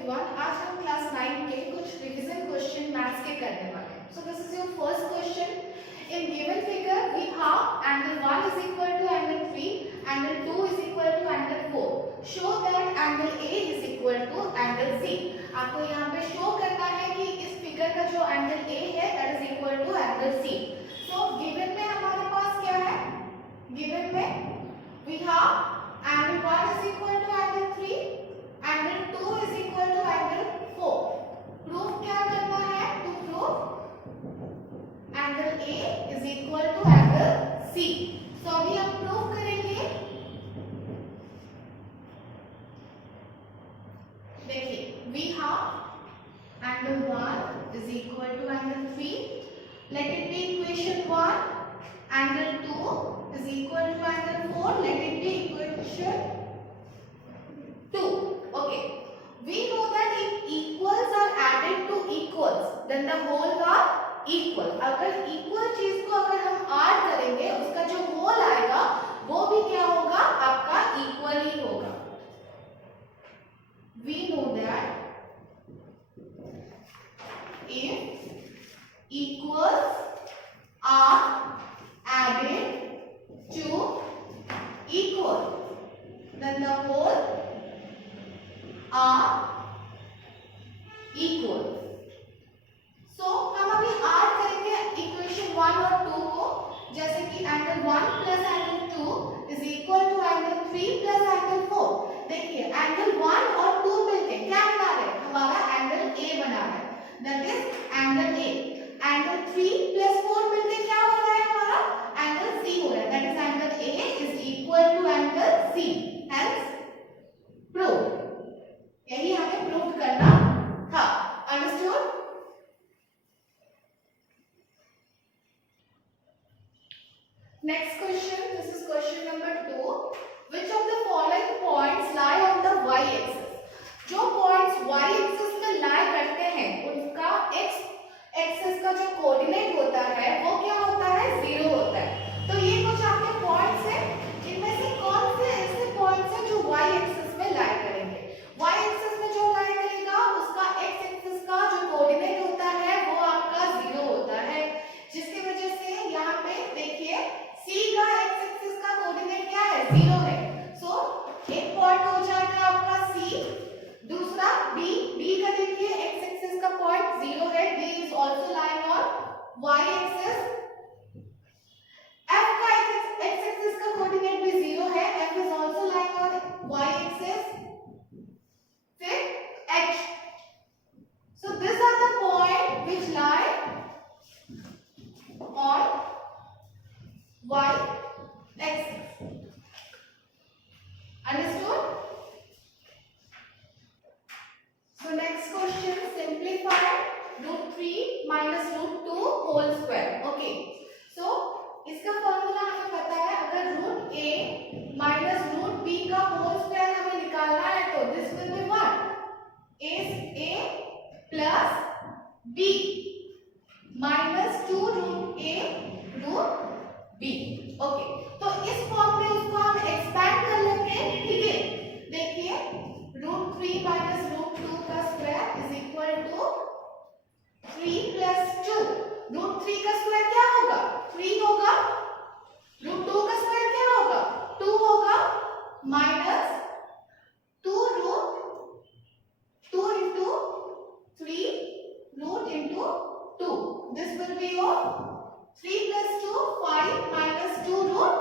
Everyone, आज हम class 9 के कुछ रिवीजन क्वेश्चन मैथ्स के करने वाले हैं। So this is your first question. In given figure we have angle 1 is equal to angle 3, angle 2 is equal to angle 4। Show that angle A is equal to angle C। आपको यहाँ पे show करना है कि इस figure का जो angle A है that is equal to angle C। So given में हमारे पास क्या है? गिवन में we have angle 1 is equal to angle 3, angle 2 is equal to angle 4. Proof क्या करना है? To prove angle A is equal to angle C. So अभी हम proof करेंगे। देखिए, we have angle 1 is equal to angle 3. Let it be equation 1. Angle 2 is equal to angle 4. Let it be equation 2. Okay. We know that if equals are added to equals, then the wholes are equal. अगर equal चीज को अगर हम add करेंगे, उसका जो whole आएगा, वो भी क्या होगा? आपका equal ही होगा. We know that if equals are added to equal, then the whole are equal. So हम अभी ऐड करेंगे इक्वेशन 1 और 2 को, जैसे कि angle 1 plus angle 2 is equal to angle 3 plus angle 4। देखिए, एंगल 1 और 2 मिलके क्या बना रहे हैं? हमारा एंगल A बना रहा है, that is angle A। Angle 3 plus 4 मिलके क्या हो रहा है? हमारा एंगल C हो रहा है, that is angle A is equal to angle C। Hence prove. यही हमें प्रूव करना था। Understood? Next question, this is question number 2। Which of the following points lie on the y axis? जो points y axis में lie करते हैं, उनका x axis का जो कोऑर्डिनेट होता है वो क्या होता है? 0 होता है। तो ये कुछ आपके पॉइंट्स हैं, इनमें से कौन से ऐसे पॉइंट्स हैं जो y एक्सिस में लाई करेंगे? y एक्सिस में जो लाई करेगा, उसका x एक्सिस का जो कोऑर्डिनेट होता है वो आपका 0 होता है, जिसकी वजह से यहाँ पे देखिए c का x एक्सिस का कोऑर्डिनेट क्या है? 0 है। सो एक पॉइंट हो जाएगा आपका c, दूसरा b का देखिए x एक्सिस का पॉइंट 0 है, d is also lying on y axis. f का x एक्सिस का कोऑर्डिनेट भी 0 है, f is also lying on y axis. फिर h। So these are the points which lie on y axis. Understood? So next question, simplify √3 minus √2 whole square. Okay. So इसका formula हमें पता है, अगर √a minus √b का whole square हमें निकालना है तो this will be what? a plus b minus 2 √a √b। Okay, तो इस फॉर्म में उसको हम एक्सपैंड कर लेते हैं। ठीक है, देखिए √3 minus √2 का square is equal to 3 plus 2। √3 का स्क्वायर क्या होगा? 3 होगा। √2 का स्क्वायर क्या होगा? 2 होगा, minus 2 into 3 root into 2. This will be your 3 plus 2 5 minus 2 root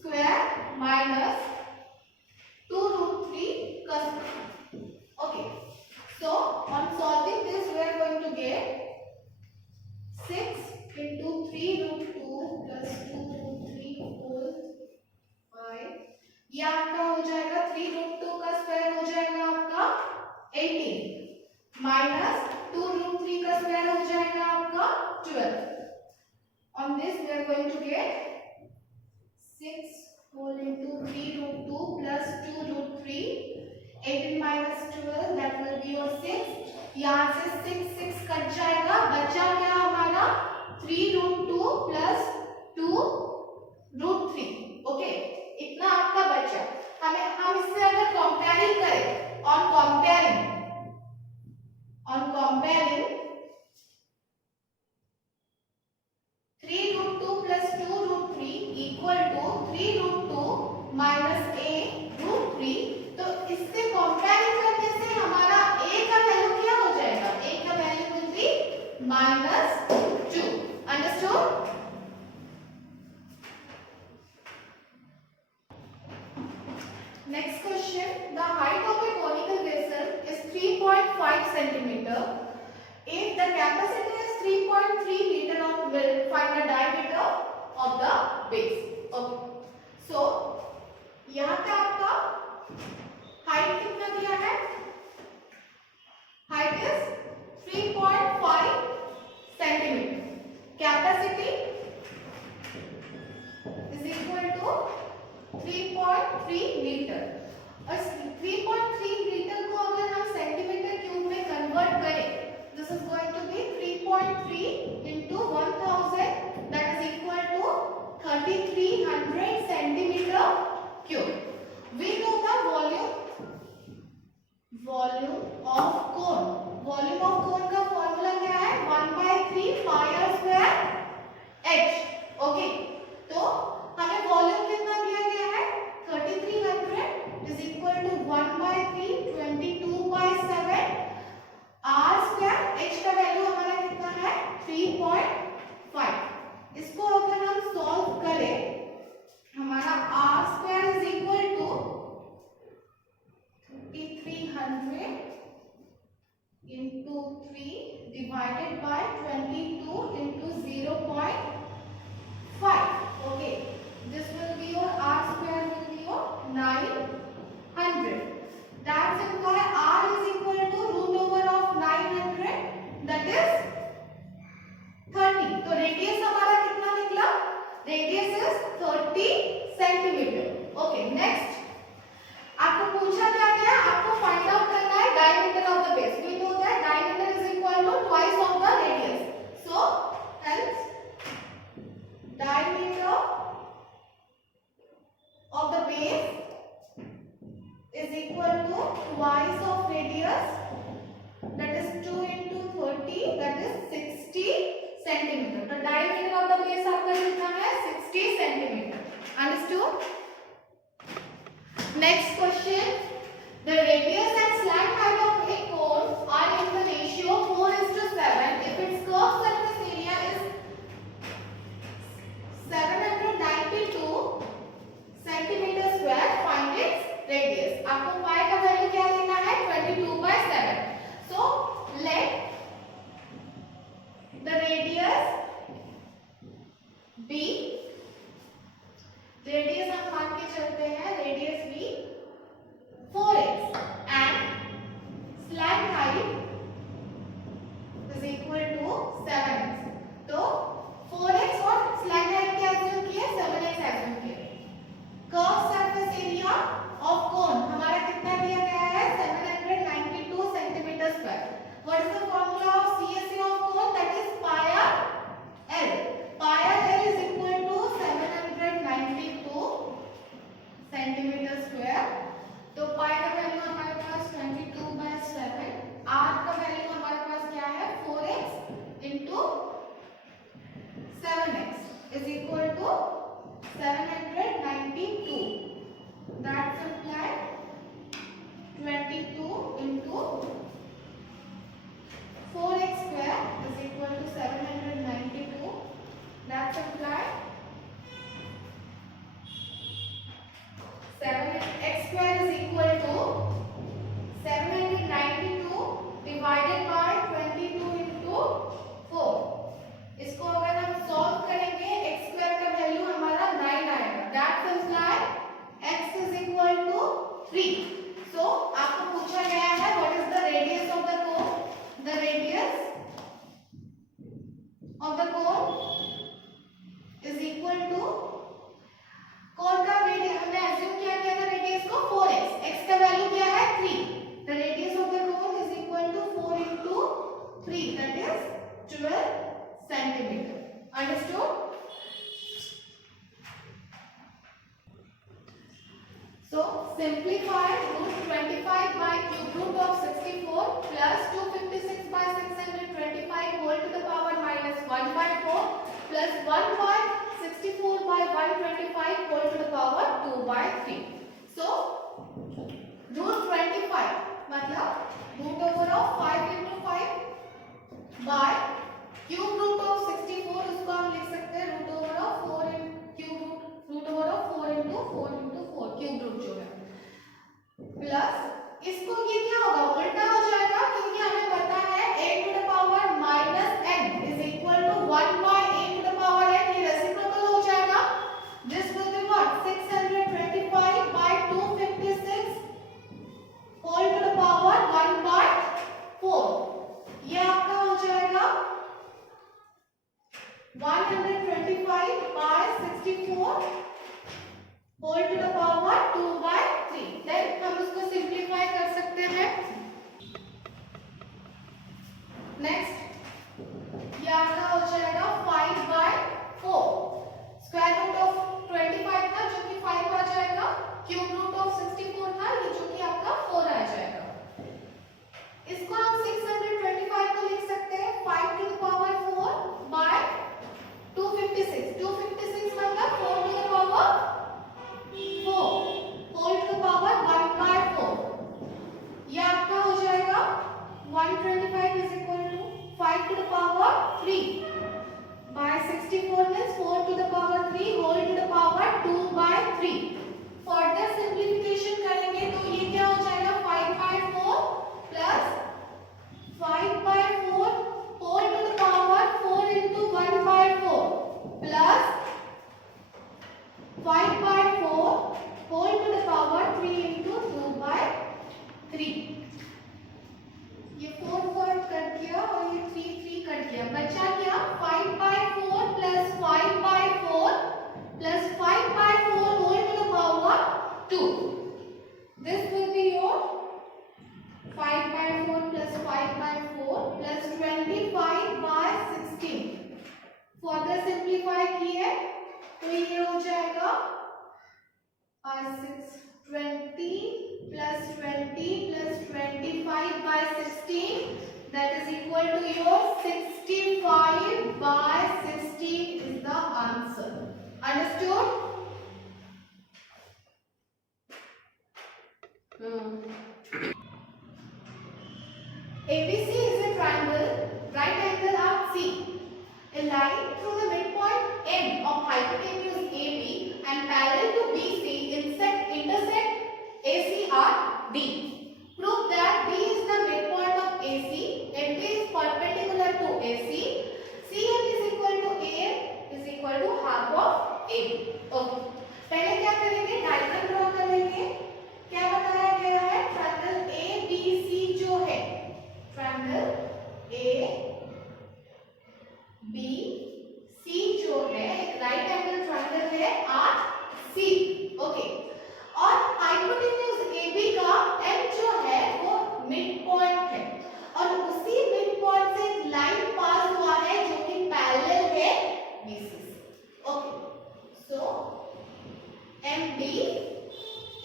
square minus 2 root 3 का square. Okay. So on solving this we are going to get 6 into 3 root 2 plus 2 root 3 whole 5. ये आपका हो जाएगा 3 root 2 का square हो जाएगा आपका 18 minus 2 root 3 का स्क्वायर हो जाएगा आपका 12. On this we are going to get 6 whole into 3 root 2 plus 2 root 3. 18 minus 12 that will be your 6. यहाँ से 6 कट जाएगा, बचा क्या हमारा 3 root 2 plus 2 root 3. ओके, इतना आपका बचा. हम इससे अगर कंपेयरिंग करें, on comparing 3 root 2 plus 2 root 3 equal to 3 root 2 minus a root 3. तो इससे कंपेयरिंग करने से हमारा a का वैल्यू क्या हो जाएगा? a का value will be -2. Understood? Next question. The height of a conical vessel is 3.5 centimeter. If the capacity is 3.3 liter of milk, find the diameter of the base. Okay. So यहाँ पे आपका height कितना दिया है? Height is 3.5 centimetre. Capacity is equal to 3.3 litre. और 3.3 litre को अगर हम सेंटीमीटर क्यूब में कन्वर्ट करें, this is going to be 3.3 into 1000, that is equal to 3300 centimeter cube. We know the volume of cone. Volume of cone का formula क्या है? 1/3 pi r square h. Okay, तो हमें वॉल्यूम कितना दिया गया है? 3300 is equal to 1/3 22/7 r square. h का वैल्यू हमारा कितना है? 3.5. इसको अगर हम सॉल्व करें, हमारा r square is equal to 3300 into 3 divided by 22 into 0.5. Okay, this will be your r square will be your 900. That implies r is equal to root over of 900, that is 30. तो radius हमारा कितना निकला? Radius is 30 centimetre. Okay, next आपको पूछा क्या गया? आपको find out करना है diameter of the base. We know that diameter is equal to twice of the radius. So hence diameter of the base is equal to twice of radius, that is 2 into 30, that is 60 centimeter. The diameter of the base आपका कितना है? 60 centimeter. Understood? Next question. The radius and slant height of a cone are in the ratio 4:7 if its curved surface area is 792 centimeter square. Find its radius. आपको pi का value क्या लेना है? 22/7. So let the radius be, radius हम मान के चलते हैं, radius be 4x and slant height is equal to 7x. तो 4x और slant height क्या एज्यूम किया? 7x एज्यूम किया. Curve surface area of cone हमारा कितना दिया गया है? 792 centimetre square. What is the formula of CSA of cone? That is pi r l. Pi r l is equal to 792 centimetre square square is equal to 792 divided by 22 into 4। इसको अगर हम solve करेंगे x square का value हमारा 9 आएगा। That imply x is equal to 3। So आपको पूछा गया है what is the radius of the cone. The radius of the cone is equal to, cone का रेडियस हमने एज्यूम किया था रेडियस को 4x, x का वैल्यू क्या है 3। The radius of the cone is equal to 4 into 3 that is 12 centimeter। Understood? So simplify root 25 by cube root of 64 plus 256 by 625 whole to the power minus 1 by 4 plus 1 by 64 by 125 whole to the power 2 by 3। So root 25 मतलब root over of 5 into 5 by cube root of 64, उसको हम लिख सकते हैं root over of 4 in cube root over of 4 into 4 cube root जो है, plus इसको ये क्या होगा उल्टा हो जाएगा क्योंकि हमें पता है a to the power minus n is equal to 1 by a to the power n, ये रेसिप्रोकल हो जाएगा। This will be what 625 by 256 whole to the power 1 by 4, ये आपका हो जाएगा 125 by 64 whole to the power 2 by 3। Then हम उसको simplify कर सकते हैं। नेक्स्ट ये आपका हो जाएगा 5 by 4, स्क्वायर रूट ऑफ 25 था जो कि 5 आ जाएगा, क्यूब रूट ऑफ 64 था ये जो कि आपका 4 आ जाएगा। इसको हम 625 को लिख सकते हैं 5 to the power 4 by 256 मतलब 4 to the power 4 whole to the power 1 by 4, ये आपका हो जाएगा 125 is equal to 5 to the power 3 by 64 means 4 to the power 3 whole to the power 2 by 3। Further simplification करेंगे तो ये क्या हो जाएगा 5 by 4 plus 5 by 4 whole to the power 4 into 1 by 4 plus 5 by 4 whole to the power 3 into 2 by 3। ये 4 4 cut गया और ये 3 3 कट गया, बचा क्या 5 by 4 plus 5 by 4 plus 5 by 4 whole to the power 2। This will be your 5 by 4 plus 5 by 4 plus 25 by 16। Further simplify किए तो ये हो जाएगा 20 plus 20 plus 25 by 16 that is equal to your 65 by 16 is the answer। Understood? ABC is a triangle, right angle arc C. A line through the midpoint N of hypotenuse AB and parallel to BC intersect AC arc D. Prove that D is the midpoint of AC and D is perpendicular to AC. CM is equal to AM is equal to half of AB। Okay. पहले क्या करेंगे diagram draw करेंगे। क्या बताया गया है triangle ABC जो है ट्रायंगल ABC जो है एक राइट एंगल ट्रायंगल है RC। ओके, और हाइपोटेन्यूज AB का M जो है वो मिड पॉइंट है और उसी मिड पॉइंट से एक लाइन पास हुआ है जो कि पैरेलल है BC से। Okay, so MD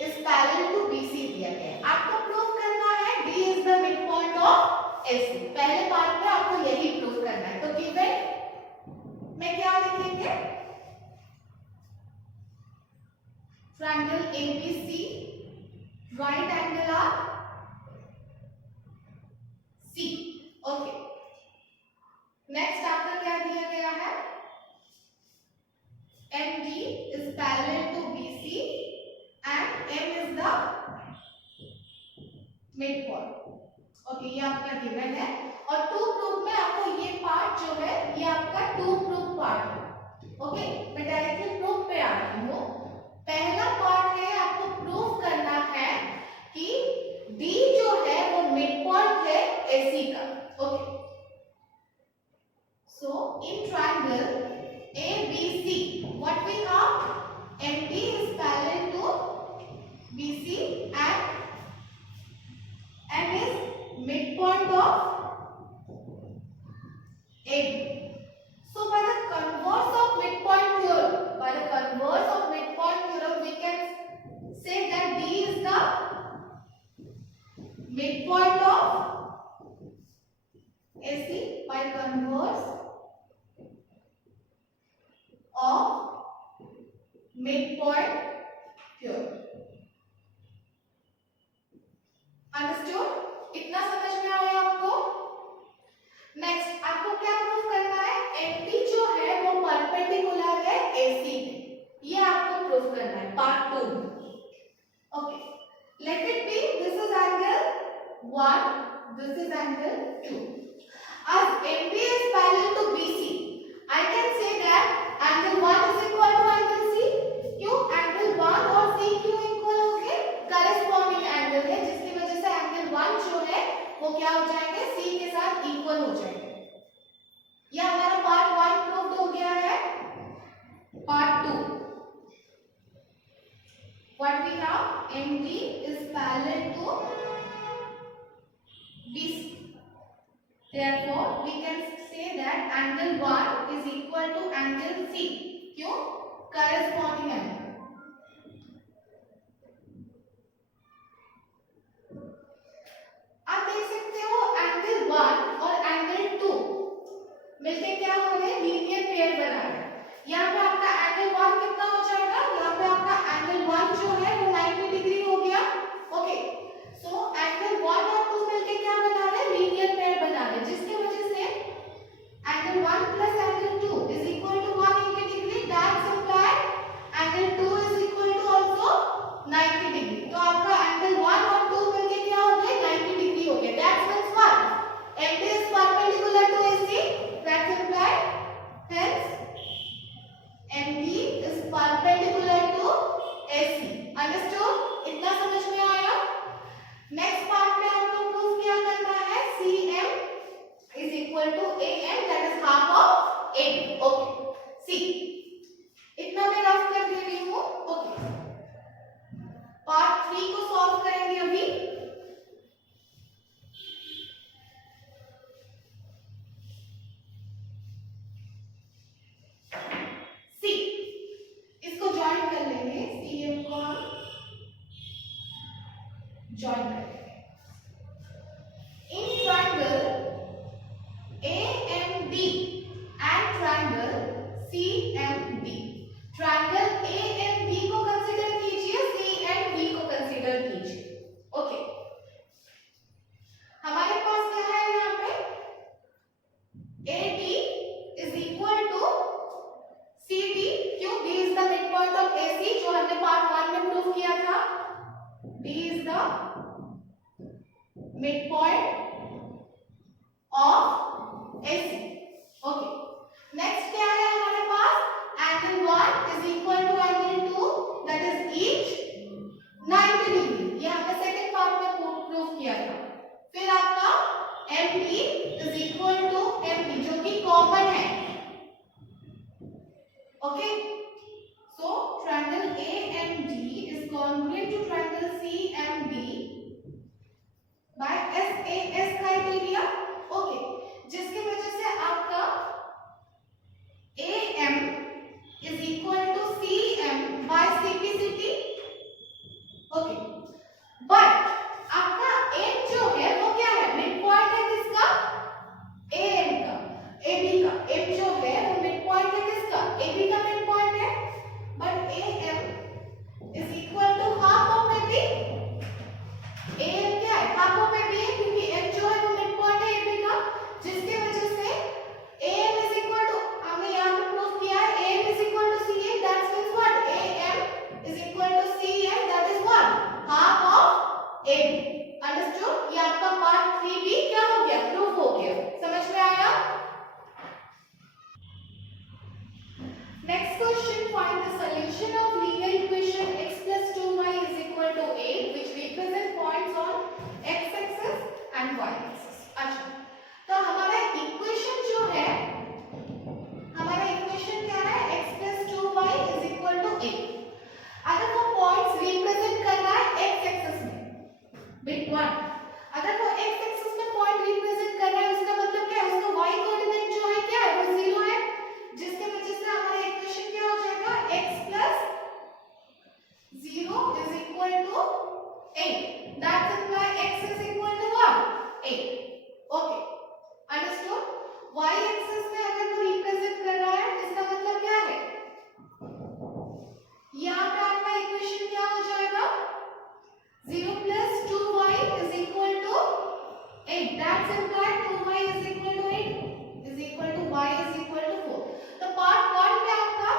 is parallel to BC दिया गया है। आपको प्रूव करना है D is the midpoint of AC। पहले पार्ट में आपको यही प्रूव करना है। तो गिवन में क्या लिखेंगे triangle ABC right angle arc C। Okay, next आपका क्या दिया गया है MD is parallel to BC and M is the आपका गिवन है और टू प्रूफ में आपको ये पार्ट जो है ये आपका टू प्रूफ पार्ट है। ओके, मैं डायरेक्टली प्रूफ पे आती हूँ। पहला पार्ट है आपको प्रूफ करना है कि डी जो है वो मिड पॉइंट है एसी का। Okay, so in triangle ABC what we have, MD is parallel to BC and is midpoint of AB. So by the converse of midpoint theorem, we can say that D is the midpoint of AC by converse of midpoint theorem. Understood? इतना समझ में आया आपको? Next आपको क्या proof करना है? MD जो है वो परपेंडिकुलर है AC के, ये आपको प्रूफ करना है पार्ट 2 में। Okay, let it be this is angle 1, this is angle 2. As MD is parallel to BC, I can say that angle 1 is equal to angle C. क्यों? angle 1 और C क्यों equal हो गए? Corresponding angle है, जिसकी वजह से angle 1 जो है वो क्या हो जाएंगे? C के साथ इक्वल हो जाएंगे। ये हमारा पार्ट 1 प्रूव्ड हो गया है। Part 2 what we have, MD is parallel to BC. Therefore, we can say that angle 1 is equal to angle C. क्यों? Corresponding angle. आप देख सकते हो angle 1 और angle 2 मिलके क्या हो रहे हैं? लीनियर पेयर बना रहे हैं। यहाँ पे आपका angle 1 कितना हो जाएगा? यहाँ पे आपका angle 1 जो है वो 90 डिग्री हो गया। ओके, सो angle 1 और 2 मिलके क्या बना रहे हैं? लीनियर पेयर बना रहे हैं, जिसकी वजह से angle 1 plus angle 2 is equal to 180 degree. That implies angle 2 is equal to also 90 degree. तो आपका angle 1 और 2 मिलके क्या हो गए? 90 डिग्री हो गया। That means what? MD is perpendicular to AC. That implies hence MD is perpendicular to AC. Understood? इतना समझ में आया? नेक्स्ट पार्ट में आपको प्रूफ क्या करना है? CM is equal to AM, that is half of AB. Okay, C. इतना मैं रफ कर दे रही हूँ। ओके, पार्ट 3 को सॉल्व करेंगे अभी। C, इसको ज्वाइन कर लेंगे। CM को हम ज्वाइन करेंगे। In triangle AMD and triangle CMD, triangle AMD को कंसीडर कीजिए, CMD को कंसीडर कीजिए। ओके, हमारे पास क्या है यहाँ पे? AD is equal to CD. क्यों? D is the midpoint of AC, जो हमने पार्ट 1 में प्रूव किया था। D is the midpoint of AC. Okay. Next क्या है हमारे पास? Angle 1 is equal to angle 2, that is each 90 degree. ये हमने सेकंड पार्ट में प्रूव किया था। फिर आपका MD is equal to MD, जो कि कॉमन है। Okay, so triangle AMD is congruent to triangle CMD by SAS criteria. Okay, जिसकी वजह से आपका AM is equal to CM by CPCT. Okay, but आपका M जो है वो क्या है? मिड पॉइंट है किसका? AM का, AB का। M जो है वो मिड पॉइंट है किसका? AB का मिड पॉइंट है। But AM is equal to half of AB. AM क्या है? हाफ ऑफ AB है, क्योंकि M जो है वो मिड पॉइंट है AB का, जिसकी वजह से 8. That implies x is equal to what? 8. Okay. Understood? Y axis में अगर वो रिप्रेजेंट कर रहा है इसका मतलब क्या है? यहाँ पे आपका इक्वेशन क्या हो जाएगा? 0 plus 2y is equal to 8. That implies 2y is equal to 8 is equal to y is equal to 4. तो पार्ट 1 में आपका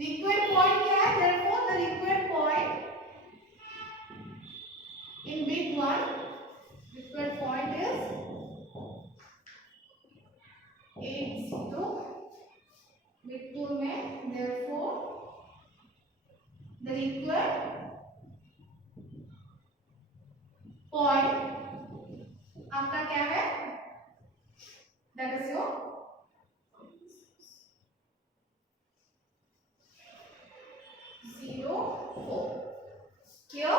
required point क्या है? Therefore the required point in bit 1 required point is 8 0. Bit 2 में therefore the required point आपका क्या है? That is your 0 4. Clear?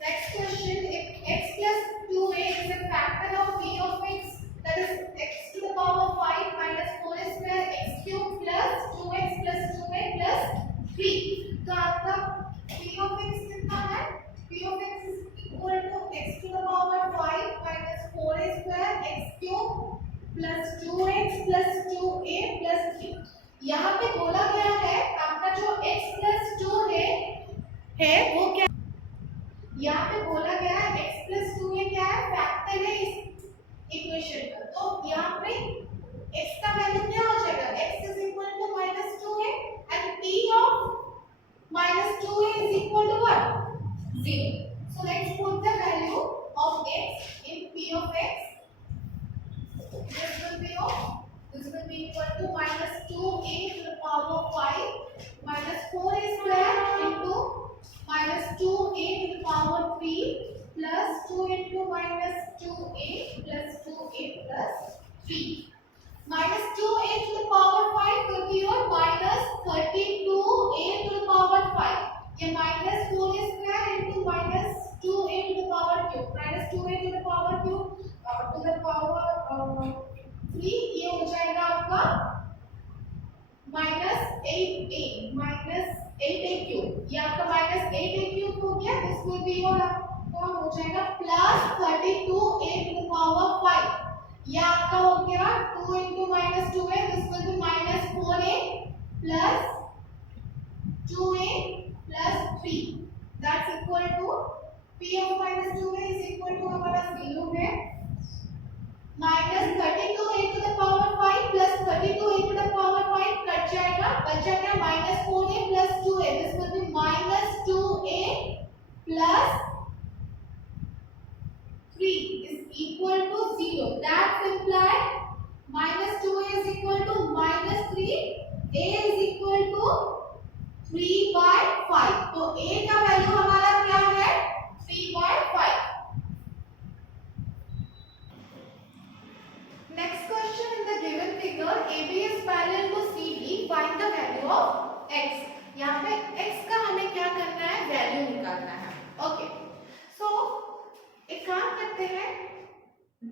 Next question, if x plus 2a is a factor of p of x, that is x to the power 5 minus 4 square x cube plus 2x plus 2a plus 3. तो आपका p of x कितना है? p of x is equal to x to the power 5 minus 4a square x cube plus 2x plus 2a plus 3. यहाँ पे बोला गया है आपका जो x plus 2 है वो क्या? यहाँ पे बोला गया है x plus 2 ये क्या है? फैक्टर है इस इक्वेशन का. तो यहाँ पे x का वैल्यू क्या हो जाएगा? x is equal to minus 2a and p of minus 2a is equal to what? 0. So let's put the value of x in p of x. This will be equal to minus 2a to the power of 5 minus 4a square into minus 2a to the power 3 plus 2 into minus 2a plus 2a plus 3. Minus 2a to the power 5 will be your minus 32a to the power 5. ये minus 4a square into minus 2a to the power cube. Minus 2a to the power cube to the power 3 ये हो जाएगा आपका minus 8a cube. ये आपका minus 8a cube हो गया. This will be your आपका हो जाएगा plus 32a to the power 5. ये आपका हो गया 2 into minus 2a. This will be minus 4a plus 2a plus 3. That's equal to p of minus 2a is equal to हमारा 0 है. Minus 32a to the power 5 plus 32a to the power 5 cut जाएगा. बचा क्या? minus 4a plus 2a. This will be minus 2a plus 3 is equal to 0. That implies minus 2a is equal to minus 3. a is equal to 3 by 5. तो a का value हमारा क्या है? 3 by 5. Next question, in the given figure AB is parallel to CD. Find the value of x. यहाँ पे x का हमें क्या करना है? वैल्यू निकालना है. ओके. सो एक काम करते हैं.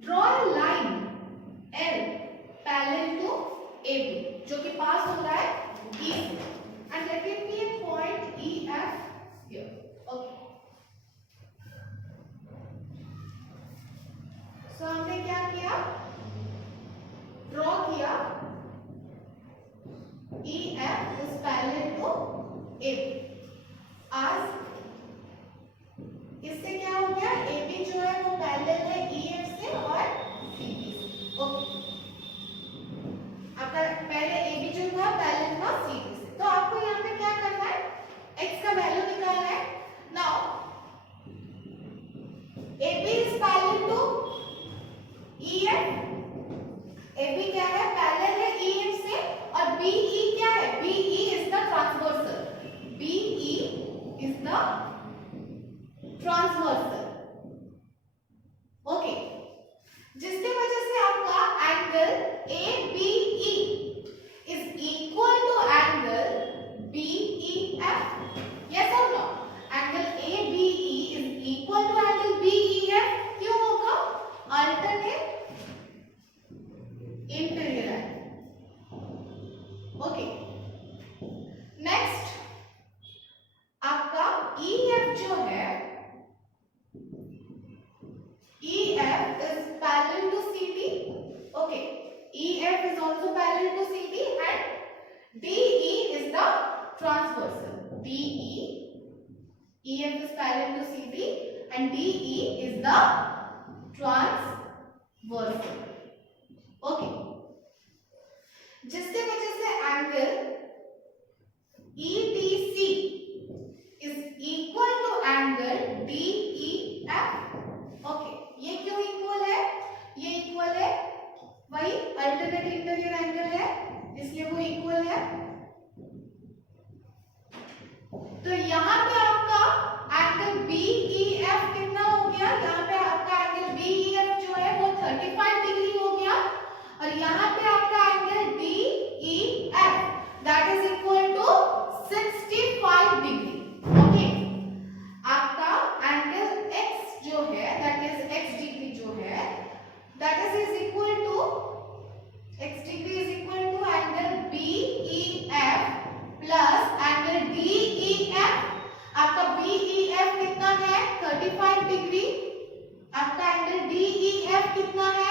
Draw a line L parallel to AB जो कि पास हो रहा है E से. And let it be a point EF here. Okay. So हमने क्या किया? ड्रॉ किया EF is parallel to AB. आज इससे क्या हो गया? AB जो है वो पैरेलल है EF से और CD से. ओके. आपका पहले AB जो था पैरेलल था CD से. तो आपको यहाँ पे क्या करना है? X का वैल्यू निकालना है. Now AB is parallel to EF. AB क्या है? पैरेलल है EF से. और BE क्या है? BE is the transversal. BE is the transversal. Okay. जिसकी वजह से आपका angle ABE is equal to angle BEF. Yes or no? also parallel to CD and DE is the transversal. EF is parallel to CD and DE is the transversal. Okay. जिसके वजह से angle EDC is equal to angle DEF. Okay. ये क्यों equal है? ये equal है, वही alternate interior angle है, इसलिए वो इक्वल है। तो यहाँ पे आपका एंगल BEF कितना हो गया? यहाँ पे आपका एंगल BEF जो है वो 35 डिग्री हो गया और यहाँ पे आपका angle DEF that is equal to 65 degree. Okay, आपका एंगल X जो है दैट इज X डिग्री जो है that is equal to X degree is equal to angle BEF plus angle DEF। आपका BEF कितना है? 35 डिग्री। आपका एंगल DEF कितना है?